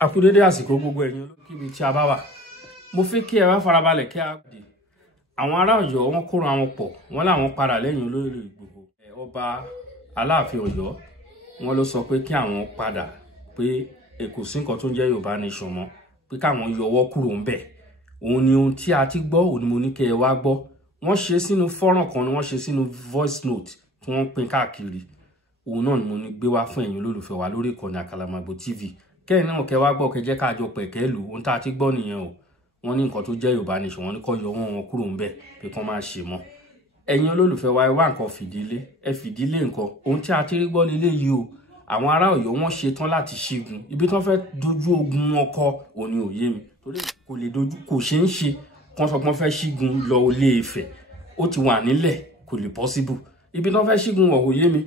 Akúdédé àsìkò gbogbo ẹ̀yin olókìbí tí a bá wà. Mo fẹ́ kí ẹ wá farabalẹ̀ kí a dé. Àwọn ará Ọ̀yọ́ wọ́n kóra wọn pọ̀, wọ́n láwọn padà lẹ́yìn olóyè Ìgbòho. Ọba Aláàfin Ọ̀yọ́ wọ́n ló sọ pé kí àwọn padà pé kò sí nǹkan tó ń jẹ́ Yorùbá nation mọ́, pé káwọn yọwọ́ kúrò ńbẹ̀. Òun ni ohun tí a ti gbọ́, òun ni mo ní kí ẹ wá gbọ́. Wọ́n ṣe sínú fọ́nrán kan ni wọ́n ṣe sínú voice note tí wọ́n pín káàkiri. Òun náà ni mo ní gbé wá fún ẹ̀yin olólùfẹ́ wa lórí ìkànnì Àkàlàmàgbò TV. Kẹ́yìn náà kẹ́ wá gbọ́ kẹ́ jẹ́ ká jọ pẹ̀kẹ́ lù ohun tá a ti gbọ́ nìyẹn o. Wọ́n ní nǹkan tó jẹ́ Yorùbá nation, wọ́n ní kó yọ wọn kúrò ńbẹ̀ pé kán má ṣe mọ́. Ẹ̀yin olólùfẹ́ wa ẹ wá nǹkan fìdílé, ẹ fìdílé nǹkan. Ohun tí a ti rí gbọ́ nílé yìí o. Àwọn ará Ọ̀yọ́ wọ́n ṣe tán láti ṣẹ́gun. Ibi tí wọ́n fẹ́ dojú ogun wọn kọ òní òye mi. Torí kò lè dojú, kò ṣe ń ṣe kán sọ pé wọ́n fẹ́ ṣẹ́gun lọ Ilé Ifẹ̀. Ó ti wà nílẹ̀, kò lè possible. Ibi tí wọ́n fẹ́ ṣẹ́gun wọn kò yé mi.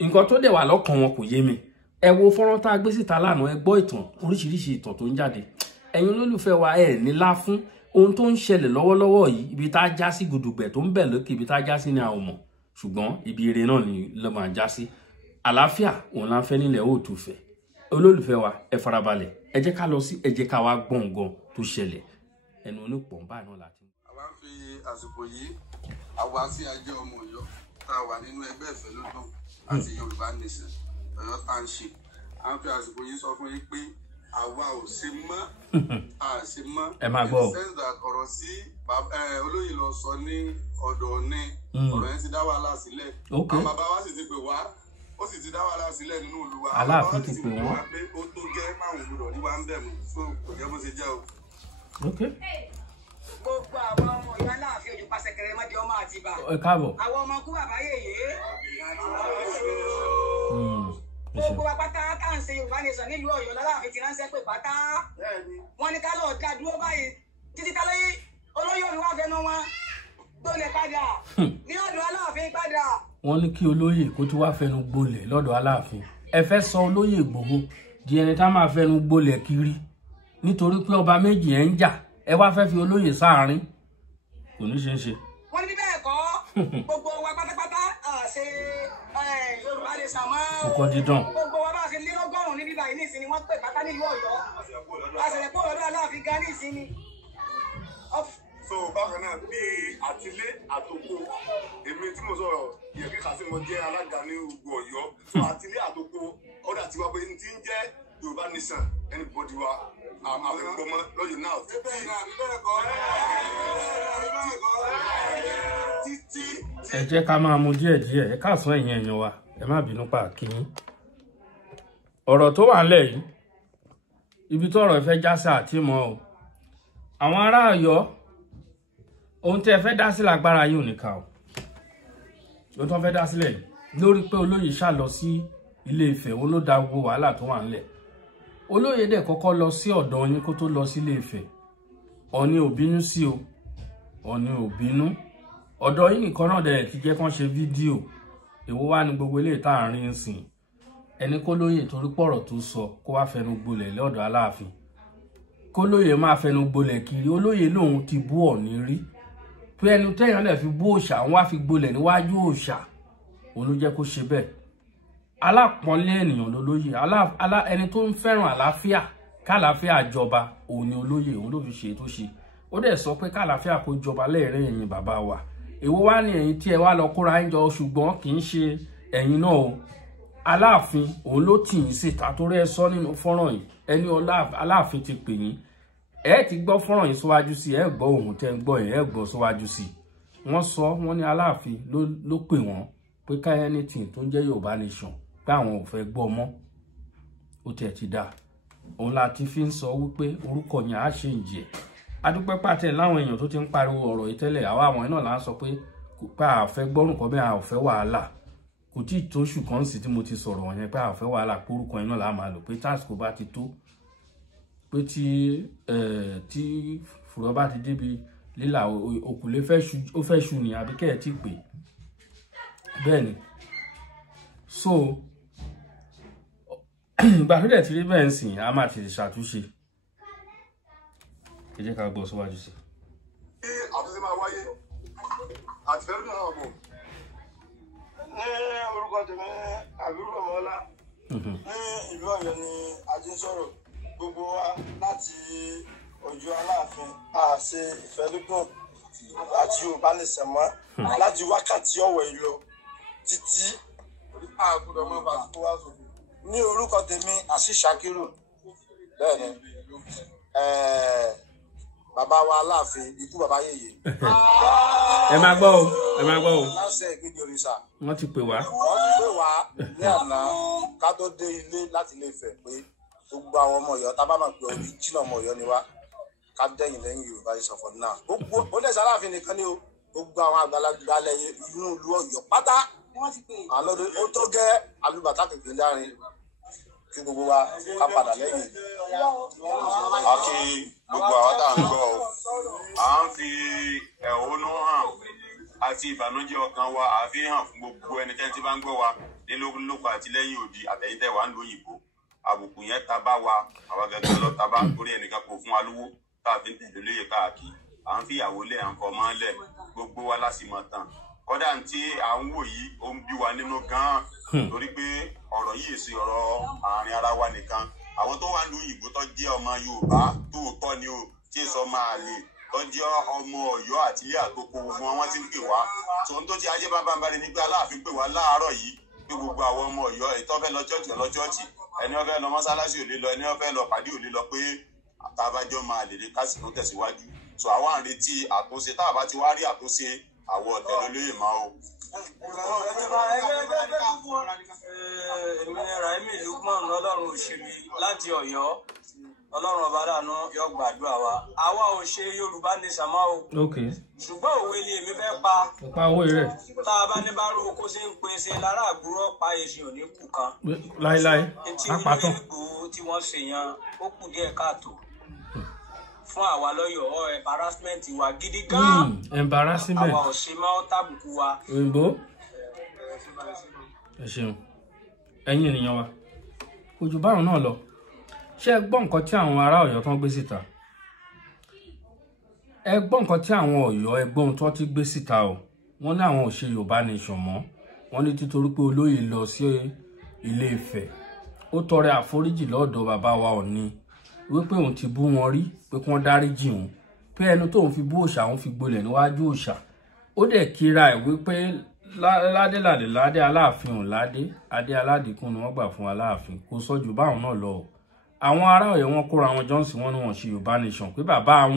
Nǹkan tó dẹ̀ wà lọ́kàn wọn kò yé mi. Ẹ wo fọ́nrán tá a gbé síta lánàá, ẹ gbọ́ ìtàn, oríṣiríṣi ìtàn tó ń jáde. Ẹ̀yin olólùfẹ́ wa ẹ nílá fún ohun tó ń ṣẹlẹ̀ lọ́wọ́lọ́wọ́ yìí. Ibi tá a já sí gudugbẹ̀ tó ń bẹ̀ lókè, ibi tá a já sí ni a ò mọ̀. Ṣùgbọ́n ibi ire náà ni ló máa já sí. Àlàáfíà òun la ń fẹ́ nílẹ̀ Oòduà fẹ́. Olólùfẹ́ wa ẹ farabalẹ̀, ẹ jẹ́ ká lọ sí, ẹ jẹ́ ká wá gbọ̀ngàn tó ṣẹlẹ̀. Ẹnu onípọ̀ báyìí náà láti. Àwa ń fi àsìkò yìí àwa sí ajé ọmọ Ọ̀yọ́ tá a wà nínú ẹgbẹ́ ìfẹ́ lódùn àti Yorùbá Nation Ọ̀yọ́ Township. À ń fi àsìkò yìí sọ fún yín pé àwa ò ṣe mọ́, a ṣe mọ́. Ẹ máa gbọ́. Ọ̀rọ̀ sí olóyè lọ sọ ní ọ̀dọ̀ ní ọ̀rọ̀ yẹn ti dá wàhálà sílẹ̀. Àwọn bàbá wa sì ti pè wá, ó sì ti dá wàhálà sílẹ̀ nínú Olúwa. Aláàfin ti pè wọ́n. Pé ó tó gẹ́ máwọn olùrọ̀ ní wá ń bẹ̀ mú, so kò jẹ́ bó ṣe jẹ́ o. Gbogbo àwọn ọmọ Ọ̀yọ́ Aláàfin Òjò Pàṣẹkẹrẹ mọ́dé ọmọ Àtìbà. Ẹ káàbọ̀. Àwọn ọmọ kú bàbá yèyé. Gbogbo wa pátá tá à ń ṣe Yorùbá Nation nílùú Ọ̀yọ́ l'Aláàfin ti ránṣẹ́ pé pátá. Wọ́n ní ká lọ dá dúró báyìí títí tá lóyè olóyè olúwa fẹnu wọn gbólẹ̀ padà ní ọ̀dọ̀ Aláàfin padà. Wọ́n ní kí olóyè kó tún wá fẹnu gbolẹ̀ lọ́dọ̀ Aláàfin. Ẹ fẹ́ sọ olóyè Ìgbòho di ẹni tá máa fẹnu gbolẹ̀ kiri nítorí pé ọba méjì ẹ̀ ń jà. Ẹ wá fẹ́ fi olóyè sáàárín, kò ní ṣe é ṣe. Wọ́n ní bẹ́ẹ̀ kọ́ gbogbo wa pátápátá ṣe Yorùbá Nation mọ́. Kò kọ́ dídán. Gbogbo wa bá ṣe lé lọ́gọ́rùn-ún níbí báyìí nísìnyí wọ́n pè pátá nílùú Ọ̀yọ́. Àṣẹlẹ̀ kó lọ́dọ̀ Aláàfin gan nísìnyí. So bákan náà bí àtìlé àtòkò èmi tí mo sọ̀rọ̀ yẹ kí kàsí mo jẹ́ alága ní gbogbo Ọ̀yọ́. So àtìlé àtòkò ọ̀dà tiwa pé n ti ń jẹ́ Yorùbá Nation anybody wa àfẹ́gbọ́mọ lọ́yìn náà. Ẹ jẹ́ ká máa mu díẹ̀díẹ̀. Ẹ káàsán ẹ̀yin èèyàn wa, ẹ má bínú pa kíyín. Ọ̀rọ̀ tó wà ńlẹ̀ yìí, ibi tó ọ̀rọ̀ fẹ́ já sí àti mọ́ o. Àwọn ará Ọ̀yọ́, ohun tí ẹ fẹ́ dá sí lágbára yìí ò ní ká o. Ohun tó fẹ́ dá sílẹ̀ yìí lórí pé olóyè ṣá lọ sí Ilé Ifẹ̀, òun ló dá gbogbo wàhálà tó wà ńlẹ̀. Olóyè dẹ̀ kọ́kọ́ lọ sí ọ̀dọ̀ yín kó tó lọ sí Ilé Ifẹ̀. Ọ̀ọ̀ni ò bínú sí o, Ọ̀ọ̀ni ò bínú. Ọ̀dọ̀ yín nìkan náà dẹ̀ ti jẹ́ kán ṣe fídíò. Èwo wá ní gbogbo eléyìí tá à ń rí ń sìn. Ẹni kó lóyè torí pọ̀rọ̀ tó sọ kó wá fẹnu gbolẹ̀ lọ́dọ̀ Aláàfin. Kó lóyè máa fẹnu gbolẹ̀ kiri. Olóyè lòun ti bú Ọ̀ọ̀ni rí. Pé ẹnu tẹ́yàn lẹ̀ fi bú òòṣà, wọ́n wá fi gbolẹ̀ níwájú òòṣà. Òun ló jẹ́ kó ṣe bẹ́ẹ̀. Alápọ̀nlé ènìyàn lolóyè. Ẹni tó ń fẹ́ràn àlàáfíà, kálàáfíà jọba, òun ni olóyè, òun ló fi ṣe tó ṣe. Ó dẹ̀ sọ pé kálàáfíà kó jọba lẹ́ẹ̀rín ẹ̀yin bàbá wa. Èwo wá ní ẹ̀yin tí ẹ wá lọ kóra ń jọ, ṣùgbọ́n kì í ṣe ẹ̀yin náà o. Aláàfin òun ló tì yín síta torí ẹ sọ nínú fọ́nrán yìí. Ẹni Aláàfin ti pè yín. Ẹ ti gbọ́ fọ́nrán yìí síwájú sí, ẹ gbọ́ ohun tẹ́ ń gbọ́ yẹn, ẹ gbọ́ síwájú sí. Wọ́n sọ, wọ́n ní Aláàfin ló pè wọ́n pé ká anything tó ń jẹ́ Yorùbá Nation pé àwọn ò fẹ́ gbọ́ mọ́. Ó tiẹ̀ ti dá. Òun la ti fi ń sọ wípé orúkọ yẹn á ṣe ìjẹ́. Adúpẹ́ pàtẹ́ láwọn èèyàn tó ti ń pariwo ọ̀rọ̀ yìí tẹ́lẹ̀, àwa àwọn náà là ń sọ pé a fẹ́ gbọ́rùn kan bẹ́ẹ̀, a ò fẹ́ wàhálà. Kò tí ì tó oṣù kan sí tí mo ti sọ̀rọ̀ yẹn pé a ò fẹ́ wàhálà, pé orúkọ yẹn náà là máa lò, pé tásìkò bá ti tó, pé tí fùrọ̀ bá ti débi lílà òkùnlé ó fẹ́ ṣu ni àbí kẹ́ ẹ̀ tí pè. Bẹ́ẹ̀ ni. So ìgbà tó dẹ̀ ti rí bẹ́ẹ̀ ń sìn, a máa ti ṣàtúnṣe. Ẹ jẹ́ ká gbọ́ síwájú sí. Àtúnṣe máa wáyé àti fẹ́ràn náà bọ̀. Ní orúkọ tèmi Àbírú Ọmọọlá ní ìlú Ọ̀yọ́ ni a ti ń sọ̀rọ̀. gbogbo wa láti Ọ̀yọ́ Aláàfin a ṣe ìfẹ́lúgùn àti Yorùbá Nation mọ́ láti wákàtí ọ̀wọ̀ ìlò títí àgùdọ̀ mọ́ bá tó wá sókè. Ní orúkọ tèmi Azeez Shakiru bẹ́ẹ̀ ni bàbá wa Aláàfin ikú bàbá yèyé. ẹ máa gbọ́ o ẹ máa gbọ́ o. láṣẹ ìgbéjì òrìṣà. wọ́n ti pè wá. wọ́n ti pè wá ní àná ká tó dé ilé láti Ilé Ifẹ̀ pé gbogbo àwọn ọmọ Ọ̀yọ́ tá a bá máa pe orí jìnnà ọmọ Ọ̀yọ́ ni wá ká dẹ́yìn lẹ́yìn Yorùbá Nation for now. gbogbo ó lè Aláàfin nìkan ni o gbogbo àwọn àgbàlagbà lẹ́yìn inú ìlú Ọ̀yọ́ pátá àlọ́ ó tó gẹ́ alùbàtà kékeré láàrin kí gbogbo wa ká padà lẹ́yìn. a kí gbogbo àwọn tá à ń gbọ́ ọ à ń fi ẹ̀hónú hàn àti ìbànújẹ́ ọkàn wa à fi hàn fún gbogbo ẹnikẹ́ni tí bá ń gbọ́ wa nílòkulòkù àti lẹ́yìn òdì àtẹ̀yìntẹ̀ wa ń lo òyìnbó àbùkù yẹn ta bá wa àwa gẹ́gẹ́ lọ ta bá torí ẹnìkan kò fún wa lówó tá a fi ń tẹ̀lé lóye káàkiri à ń fi ìyàwó lẹ̀ à ń fọmọ lẹ̀ gbogbo wa lásìmọ̀ tán kódà tí à ń wò yìí ó ń bí wa nínú gan-an torí pé ọ̀rọ̀ yìí èsì ọ̀rọ̀ àárín ara wa nìkan àwọn tó wà ń lu òyìnbó tó jẹ́ ọmọ Yorùbá tóòtọ́ ni o tí èso máa lè tó jẹ́ ọmọ Ọ̀yọ́ àti ilé àtòkò wọn ti ń pè wá tòun tó ti ajé bàbá ń bá ní pé Aláàfin pè wá láàárọ̀ yìí pé gbogbo àwọn ọmọ Ọ̀yọ́ ètò ọ̀fẹ́ lọ chọ́ọ̀chì ẹni ọ̀fẹ́ lọ mọ́sálásí ò lè lọ ẹni ọ̀fẹ́ lọ pàdé ò lè lọ pé àtàbájọ́ máa lè kásì tó tẹ̀síwájú so àwa ń retí àtúnṣe tá a bá ti wá rí àtúnṣe àwọn ọ̀tẹ̀ lólóyè máa o. èmi Raimi Lukman Ọlọ́run òṣèlú láti Ọ̀yọ́ Ọlọ́run ọba dànù yóò gbàdúrà wa àwa ò ṣe Yorùbá Nation mọ́ o ṣùgbọ́n òwe ni èmi fẹ́ pa owó rẹ̀ tá a bá ní bá rú kó ṣe ń pèsè lára àgbúrò pa èsì òní kù kan láíláí apàtàn tí wọ́n ṣe yan ó kù díẹ̀ káàtó fún àwa lọ́yọ̀ọ́ embarrassment wa gidi gan embarrassment àwa ò ṣe máa tàbùkù wa. òyìnbó ẹ ṣeun ẹ̀yin ènìyàn wa kò jù báwọn náà lọ ṣé ẹ gbọ́ nǹkan tí àwọn ará Ọ̀yọ́ tán gbé síta ẹ gbọ́ nǹkan tí àwọn Ọ̀yọ́ ẹgbọ́n tó ti gbé síta o wọ́n ní àwọn ò ṣe Yorùbá Nation mọ́ wọ́n ní títorí pé olóyè lọ sí Ilé Ifẹ̀ ó tọrẹ àforíjì lọ́dọ̀ bàbá wa Ọọ̀ni wípé òun ti bú wọn rí pé kí wọ́n dáríjì òun pé ẹnu tóun fi bú òòṣà òun fi gbolẹ̀ níwájú òòṣà ó dẹ̀ kíra ẹ̀ wípé ládé Aláàfin ò ládé adé aládìkún ni wọ́n gbà fún Aláàfin kò sọ́jú báwọn náà lọ àwọn ará Ọ̀yọ́ wọn kóra wọn Johnson wọn ni wọ́n ṣe Yorùbá Nation pé bàbá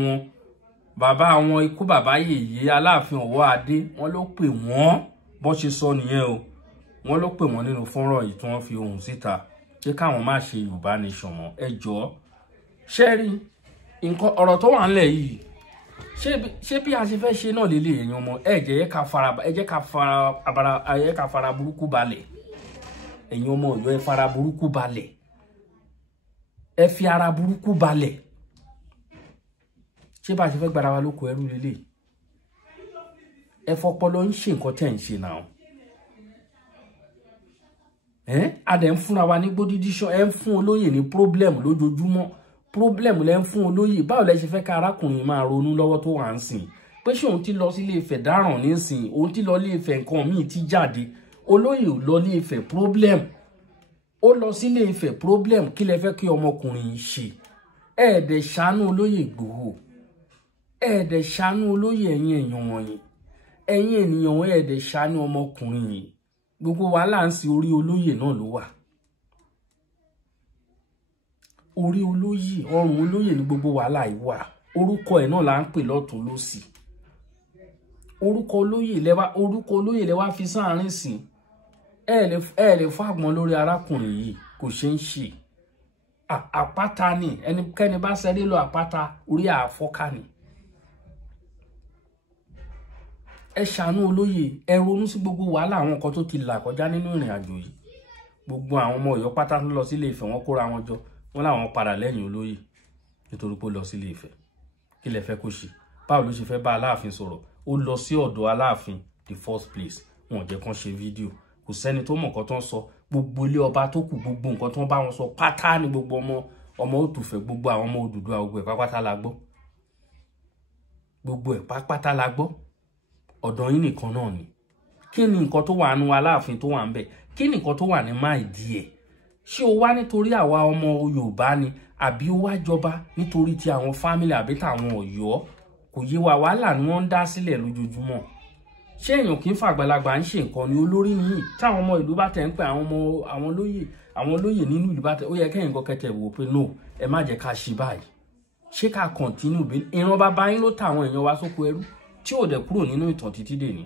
wọn ikú bàbá yèyé Aláàfin Ọ̀wọ́ adé wọn ló pè wọ́n bó ṣe sọ nìyẹn o wọn ló pè wọ́n nínú fọ́nrán yìí tí wọ́n fi ohùn síta pé káwọn má ṣe Yorùbá Nation mọ́ ẹ jọ̀ọ́ ṣẹ́rí nǹkan ọ̀rọ̀ tó wà ńlẹ̀ yìí ṣé bí a ṣe fẹ́ ṣe náà lélẹ̀ èèyàn ọmọ ẹ jẹ́ ká fara burúkú balẹ̀ ẹ̀yin ọmọ Ọ̀yọ́ ẹ fara burúkú balẹ̀ ẹ fi ara burúkú balẹ̀ ṣé bá a ṣe fẹ́ gbára wa lóko ẹrú lélẹ̀ ẹ fọpọlọ ń ṣe nǹkan tẹ́ ń ṣe náà adẹ̀ ń fúnra wa ní gbódídíṣọ́ ẹ ń fún olóyè ní problem lójoojúmọ́ problem lẹ ń fún olóyè báwo lẹ ṣe fẹ́ ká arákùnrin máa ronú lọ́wọ́ tó wà ń sìn pé ṣé òun ti lọ sí Ilé Ifẹ̀ dáràn nísìn òun ti lọ Ilé Ifẹ̀ nǹkan míì ti jáde olóyè ò lọ Ilé Ifẹ̀ problem ó lọ sí Ilé Ifẹ̀ problem kí lẹ fẹ́ kí ọmọkùnrin ṣe ẹ̀ẹ́dẹ̀ ṣàánú olóyè Ìgbòho ẹ̀ẹ́dẹ̀ ṣàánú olóyè ẹ̀yin èèyàn wọ̀nyí ẹ̀yin ènìyàn wọ̀nyí ẹ̀ẹ́dẹ̀ ṣàánú ọmọkùnrin yìí gbogbo wàhálà ń sí orí olóyè náà ló wà orí olóyè ọrùn olóyè ní gbogbo wàhálà yìí wà orúkọ ẹ̀ náà là ń pè lọ́tún lósì orúkọ olóyè lẹ́wà fi sáàrin sí ẹ lè fàgbọ́n lórí arákùnrin yìí kò ṣe ń ṣe àpáta ni ẹnikẹ́ni bá ṣẹ́rí lọ àpáta orí àfọ́ká ni ẹ ṣàánú olóyè ẹ ronú sí gbogbo wàhálà àwọn nǹkan tó ti là kọjá nínú ìrìn àjò yìí gbogbo àwọn ọmọ Ọ̀yọ́ pátá tó lọ sí Ilé Ifẹ̀ wọn kóra wọn jọ wọn làwọn padà lẹ́yìn olóyè nítorí pé ó lọ sí Ilé Ifẹ̀ kí lẹ fẹ́ kó ṣe báwo ló ṣe fẹ́ bá Aláàfin sọ̀rọ̀ ó lọ sí ọ̀dọ̀ Aláàfin the first place wọn ò jẹ́ kán ṣe fídíò kò sẹ́ni tó mọ̀ nǹkan tó ń sọ gbogbo ilé ọba tó kù gbogbo nǹkan tó ń bá wọn sọ pátá ní gbogbo ọmọ Òtùfẹ̀ gbogbo àwọn ọmọ Odùduwà gbogbo ẹ̀ pápátá la gbọ́ gbogbo ẹ̀ pápátá la gbọ́ ọ̀dọ̀ yín nìkan náà ni kí ni nǹkan tó wà nínú Aláàfin tó wà ń bẹ̀ kí ni nǹkan tó wà ní máìdí ẹ̀ ṣé o wá nítorí àwa ọmọ Yorùbá ni àbí ó wá jọba nítorí ti àwọn fámílì àbí tàwọn Ọ̀yọ́ kò yé wa. Wàhálà ni wọ́n ń dá sílẹ̀ lójoojúmọ́. Ṣé èèyàn kì í fàgbàlagbà ń ṣe nǹkan ni olórí nìyí táwọn ọmọ ìlú bá tẹ̀ ń pè àwọn olóyè nínú ìlú bá tẹ̀ ó yẹ kẹ́yìn kan kẹtẹ̀ wò pé no ẹ má jẹ́ ká ṣe báyìí. Ṣé ká kọ̀ntínú bí ìran bàbá yín ló ta àwọn èèyàn wa sóko ẹrú tí ò dẹ̀ kúrò nínú ìtàn títí dèní.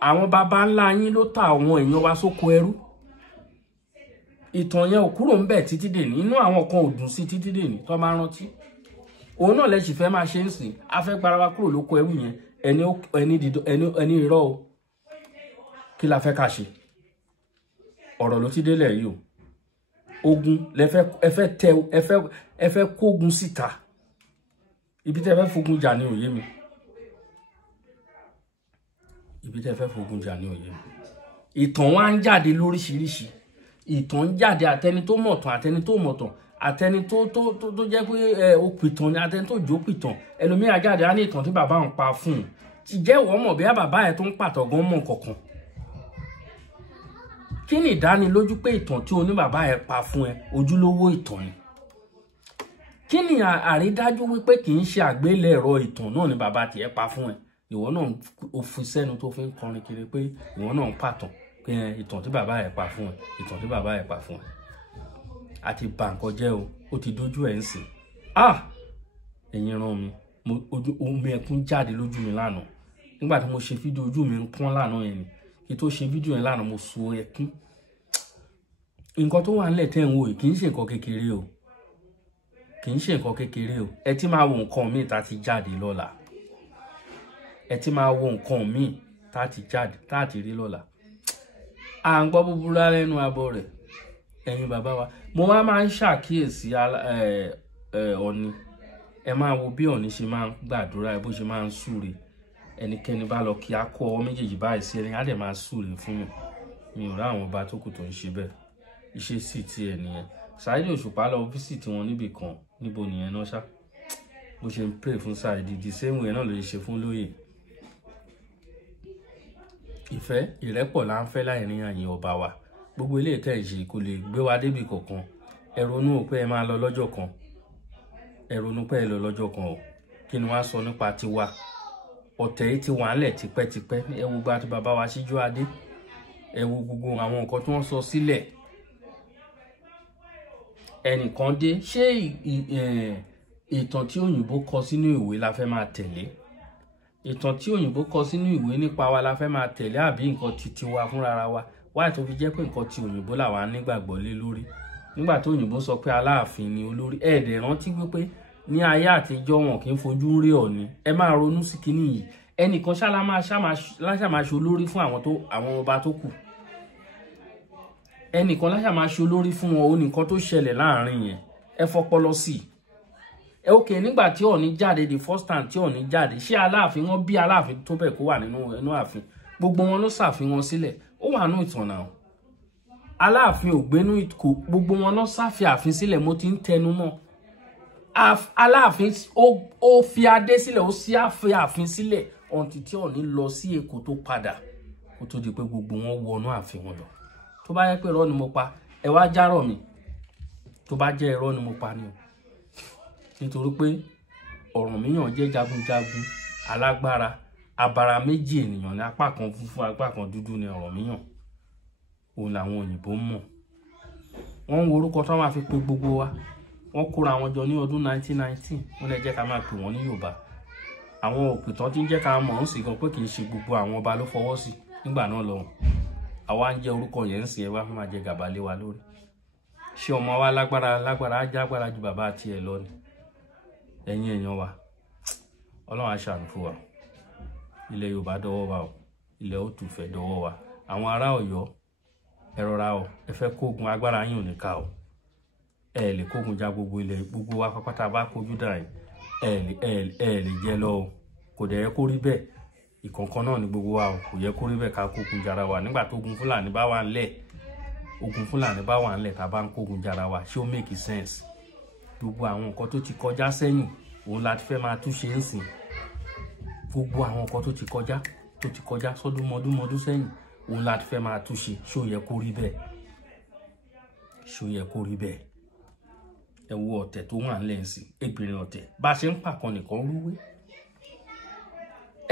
Àwọn bàbá ńlá yín ló ta àwọn èèyàn wa sóko ẹrú. Ìtàn yẹn ò kúrò ń bẹ̀ títí dèní. Inú àwọn kan ò dùn sí títí dèní tó máa rántí. Òun náà lẹ́sì fẹ́ máa ṣe ń sìn. A fẹ́ gbára wa kúrò lóko ẹrú yẹn. Ẹni irọ́ o. Kí la fẹ́ ká ṣe? Ọ̀rọ̀ ló ti délẹ̀ yìí o. Ogun ẹ fẹ́ kógun síta. Ibi tẹ́ fẹ́ fogun jà ní òye mi. Ibi tẹ́ fẹ́ fogun jà ní òye mi. Ìtàn wa ń jáde lóríṣiríṣi. Ìtàn ń jáde àtẹni tó mọ̀tàn àtẹni tó mọ̀tàn àtẹni tó jẹ́ pé ó pìtàn ni àtẹni tó jó pìtàn. Ẹlòmíà jáde á ní ìtàn tí bàbá ń pa fún un. Ti jẹ́ ìwọ mọ̀ bí bàbá ẹ̀ tó ń pàtó gan mọ̀ kankan. Kí ni ìdánilójú pé ìtàn tí oní bàbá ẹ̀ pa fún ẹ ojúlówó ìtàn ni? Kí ni àrídájú wípé kì í ṣe àgbélẹ̀rọ ìtàn náà ni bàbá tiẹ̀ pa fún ẹ? Ìwọ náà ò fi sẹ́nu tó fi ń kọrin kiri pé ìwọ náà ń pàtàn pé ìtàn tí bàbá ẹ̀ pa fún ẹ, ìtàn tí bàbá ẹ̀ pa fún ẹ. Àti bà nǹkan jẹ́ o, ó ti dojú ẹ̀ ń sìn. Ẹ̀yin ràn mí, omi ẹkún jáde lójú mi lánàá. Nígbà tí mo ṣe fídíò ojú mi ń pọ́n lánàá yẹn ni. Kí tó ṣe fídíò yẹn lánàá mo sun ẹkún. Nǹkan tó wà nílẹ̀ tẹ́ ń wò yìí kì í ṣe nǹkan kékeré o. Kì í ṣe nǹkan kékeré o. Ẹ ti máa wo nǹkan míì tá ti jáde lọ́la. Ẹ ti máa wo nǹkan míì tá ti jáde tá ti rí lọ́la. À ń gbọ́ búburú lẹ́nu abọ́ rẹ̀. Ẹ̀yin bàbá wa. Mo máa ń ṣàkíyèsí Ọ̀ọ̀ni. Ẹ máa wo bí Ọ̀ọ̀ni ṣe máa ń gbàdúrà bó ṣe máa ń súre. Ẹnikẹ́ni bá lọ kí á kó ọwọ́ méjèèjì báyìí sí ẹni á dẹ̀ máa súre fún yàn. Mi ò rí àwọn ọba tó kù tó ń ṣe bẹ́ẹ̀. Iṣẹ́ sì ti ẹ̀ nìyẹn. Saheed Òṣùpá lọ físìtì wọn níbì kan níbo nìyẹn náà ṣá. Bó ṣe ń pray fún Saheed the same way náà ló ṣe fún lóyè. Ìfẹ́ ìrẹ́pọ̀ là ń fẹ́ láàrin àyìn ọba wa. Gbogbo ilé tẹ́ ìṣe kò lè gbé wa débì kankan. Ẹ ronú pé ẹ máa lọ lọ́jọ́ kan. Ẹ ronú pé ẹ lọ lọ́jọ́ kan o. Kí ni wàá sọ nípa tiwa? Ọ̀tẹ̀ yìí ti wà ńlẹ̀ tipẹ́tipẹ́. Ẹ wo gba ti bàbá wa Síjú Adé. Ẹ wo gbogbo àwọn nǹkan tí wọ́n sọ sílẹ̀. Ẹnìkan dé ṣé ìtàn tí òyìnbó kọ sínú ìwé la fẹ́ máa tẹ̀lé? Ìtàn tí òyìnbó kọ sínú ìwé nípa wa la fẹ́ máa tẹ̀lé àbí nǹkan titi wa fúnra wa? Wáyé tó fi jẹ́ pé nǹkan tí òyìnbó làwa nígbàgbọ́ lé lórí. Nígbà tó òyìnbó sọ pé Aláàfin ni olórí. Ẹ̀ẹ́dẹ̀ rántí wípé ní ayé àtijọ́ wọn kì í fojú rí Ọ̀ọ̀ni. Ẹ máa ronú sí kinní yìí. Ẹnìkan láṣà ṣe olórí fún àwọn ọba tó kù. Ẹnìkan láṣà máa ṣe olórí fún wọn. Ó nìkan tó ṣẹlẹ̀ láàrin yẹn. Ẹ fọpọlọ sí. Okay, nígbà tí Ọ̀ọ̀ni jáde the first time tí Ọ̀ọ̀ni jáde ṣé Aláàfin wọn bí Aláàfin tó bẹ̀ kó wà nínú ààfin? Gbogbo wọn ló ṣàfihàn sílẹ̀. Ó wà nínú ìtàn náà. Aláàfin ò gbénú ìkó gbogbo wọn ló ṣàfi ààfin sílẹ̀. Mo ti ń tẹnu mọ́. Aláàfin ó fi adé sílẹ̀ ó sì àfi ààfin sílẹ̀ ọ̀ǹtí tí Ọ̀ọ̀ni lọ sí Èkó tó padà kó tó di pé gbogbo wọn wọnú ààfin wọn lọ. Tó bá yẹ pé irọ́ ni mo pa ẹ wá járọ̀ mi. Tó bá jẹ́ irọ́ ni mo pa ni o. Nítorí pé Ọ̀rànmíyàn jẹ́ jagunjagun alágbára abara méjì ènìyàn ní apá kan funfun apá kan dúdú ni Ọ̀rànmíyàn. Òun làwọn òyìnbó mọ̀. Wọ́n ń wo orúkọ tó máa fi pe gbogbo wa. Wọ́n kóra wọn jọ ní ọdún 1919. Wọ́n lè jẹ́ ká máa pè wọ́n ní Yorùbá. Àwọn òpìtàn tí ń jẹ́ ká mọ̀ ń sì gan pé kì í ṣe gbogbo àwọn ọba ló fọwọ́ sí nígbà náà lọ́hùn. Àwa ń jẹ́ orúkọ yẹn ń sìn ẹ wá máa jẹ gàba lé wa lórí. Ṣé ọmọ wa lágbára á jágbára ju bàbá tiẹ̀ lọ ni? Ẹ̀yin èèyàn wa. Ọlọ́run á ṣàánú fún wa. Ilẹ̀ Yorùbá dọwọ́ wa o. Ilẹ̀ Òtùfẹ̀ dọwọ́ wa. Àwọn ará Ọ̀yọ́ ẹ rọra o. Ẹ fẹ́ kógun agbára yín ò ní ká o. Ẹ lè kógun já gbogbo ilẹ̀ gbogbo wa pápátá bá kojú dà yín. Ẹ lè jẹ lọ o. Kò dẹ̀ yẹ kó rí bẹ́ẹ̀. Ìkọ̀ọ̀kan náà ni gbogbo wa o. Kò yẹ kó rí bẹ́ẹ̀ ká kógun jara wa. Nígbà tó ogun Fúlàní bá wà ńlẹ̀. Ogun Fúlàní bá wà ńlẹ̀ tá bá ń kógun jara wa. Ṣé ó make sense? Gbogbo àwọn nǹkan tó ti kọjá sẹ́yìn òun la ti fẹ́ máa túnṣe ń sìn. Gbogbo àwọn nǹkan tó ti kọjá sọ́dúnmọdún sẹ́yìn òun la ti fẹ́ máa túnṣe. Ṣó yẹ kó rí bẹ́ẹ̀? Ṣó yẹ kó rí bẹ́ẹ̀? ẹ wo ọ̀tẹ̀ tó wà ńlẹ̀ ńsìn ẹgbẹ̀rin ọ̀tẹ̀ bá ṣe ń pàkan nìkan rúwé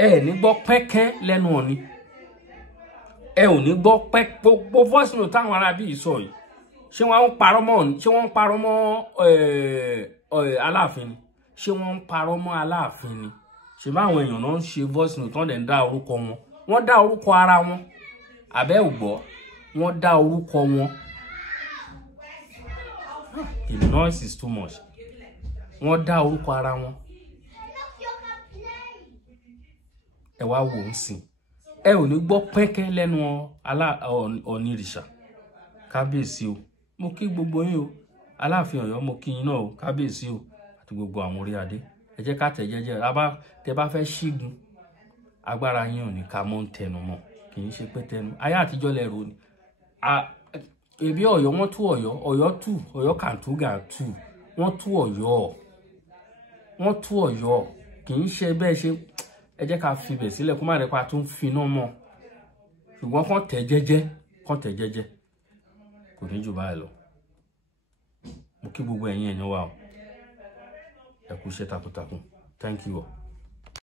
ẹ ní gbọ́ pẹ́kẹ́ lẹ́nu Ọọ̀ni ẹ ò ní gbọ́ pẹ́ gbogbo voice note táwọn ará bí sọ yìí ṣé wọ́n ń parọ́ mọ́ Aláàfin ni ṣé wọ́n ń parọ́ mọ́ Aláàfin ni ṣe bá àwọn èèyàn náà ń ṣe voice note wọ́n dẹ̀ ń dá orúkọ wọn wọ́n dá orúkọ ara wọn àbẹ́ ò gbọ́ wọ́n dá orúkọ wọn. The noise is too much. Wọ́n dá orúkọ ara wọn. Ẹ wá wò ń sìn. Ẹ ò ní gbọ́ pẹ́kẹ́ lẹ́nu Ọ̀nìrìṣà. Kábíyèsí o. Mo kí gbogbo yín o. Aláàfin Ọ̀yọ́ mo kí yín náà o. Kábíyèsí o. Àti gbogbo àwọn orí adé. Ẹ jẹ́ ká tẹ̀ jẹ́jẹ́. Tẹ́ bá fẹ́ ṣígun. Agbára yín ò ní ká mọ́ ń tẹnu mọ́. Kì í ṣe pé tẹnu. Ayé àtijọ́ lẹ́rù ni. Ebi Ọ̀yọ́ wọ́n tú Ọ̀yọ́ kàntúgà tú wọ́n tú Ọ̀yọ́ kì í ṣe bẹ́ẹ̀ ṣe ẹ jẹ́ ká fi bẹ̀ sílẹ̀ kó má rẹ̀ pa tó ń finá mọ́ ṣùgbọ́n kàn tẹ̀ jẹ́jẹ́ kò ní jù báyìí lọ. Mo kí gbogbo ẹ̀yin èèyàn wa o ẹ kú iṣẹ́ takuntakun. Thank you all.